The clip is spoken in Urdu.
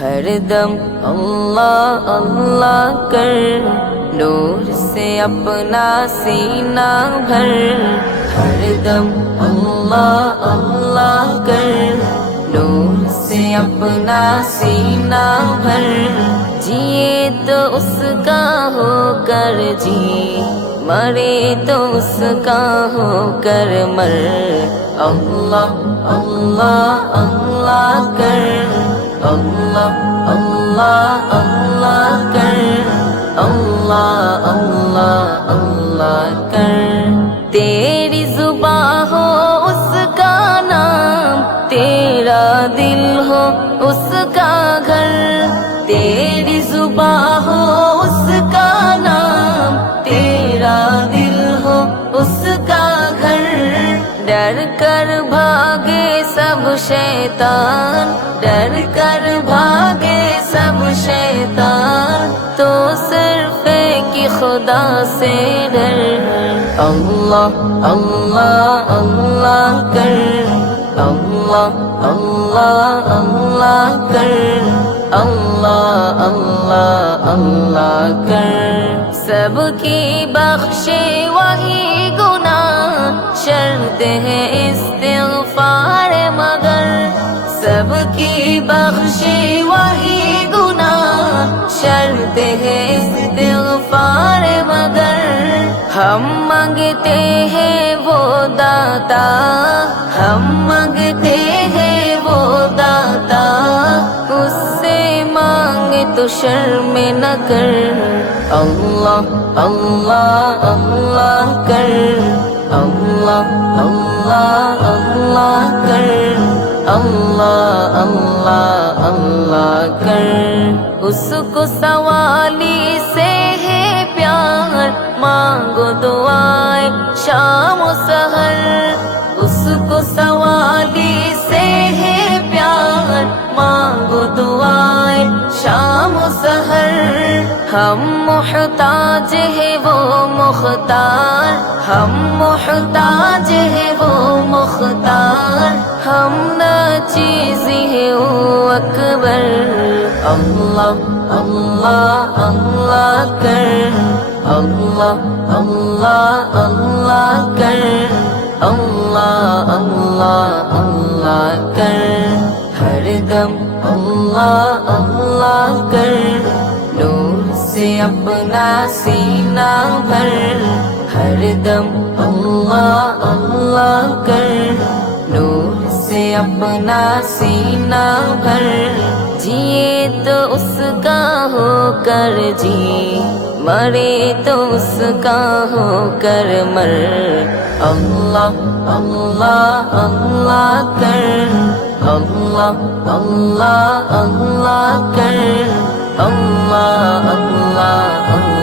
ہر دم اللہ اللہ کر، نور سے اپنا سینہ بھر۔ ہر دم اللہ اللہ کر، نور سے اپنا سینہ بھر۔ جیے تو اس کا ہو کر جی، مرے تو اس کا ہو کر مر۔ اللہ اللہ اللہ کر، اللہ اللہ اللہ کر، اللہ اللہ اللہ کر۔ تیری زباں ہو اس کا نام، تیرا دل ہو اس کا گھر۔ تیری زباں ہو اس کا نام، تیرا دل ہو اس کا گھر۔ ڈر کر بھاگے سب شیطان، ڈر کر بھاگے سب شیطان، تو صرف ایک خدا سے ڈر۔ اللہ اللہ اللہ کر، اللہ اللہ اللہ کر، اللہ اللہ اللہ کر۔ سب کی بخشے وہی گناہ، شرط ہے استغفار مگر۔ سب کی بخشے وہی گناہ، شرط ہے استغفار مگر۔ ہم مانگتے ہیں وہ داتا، ہم مانگتے ہیں وہ داتا، اس سے مانگے تو شرم نہ کر۔ اللہ اللہ اللہ کر، اللہ اللہ اللہ کر، اللہ اللہ اللہ کر۔ اس کو سوالی سے ہے پیار، مانگو دعائیں شام و سحر۔ اس کو سوالی سے ہے پیار، مانگو دعائیں شام و سحر۔ ہم محتاج ہے وہ مختار، ہم محتاج ہے وہ مختار، ہم نہ چیز ہے وہ اکبر۔ اللہ اللہ اللہ کر، اللہ اللہ اللہ کر، اللہ اللہ اللہ کر۔ ہر دم اللہ اللہ کر، نور سے اپنا سینہ بھر۔ ہر دم اللہ اللہ کر، نور سے اپنا سینہ بھر۔ جیے تو اس کا ہو کر جی، مرے تو اس کا ہو کر مر۔ اللہ اللہ اللہ کر، اللہ اللہ اللہ کر، اللہ اللہ اللہ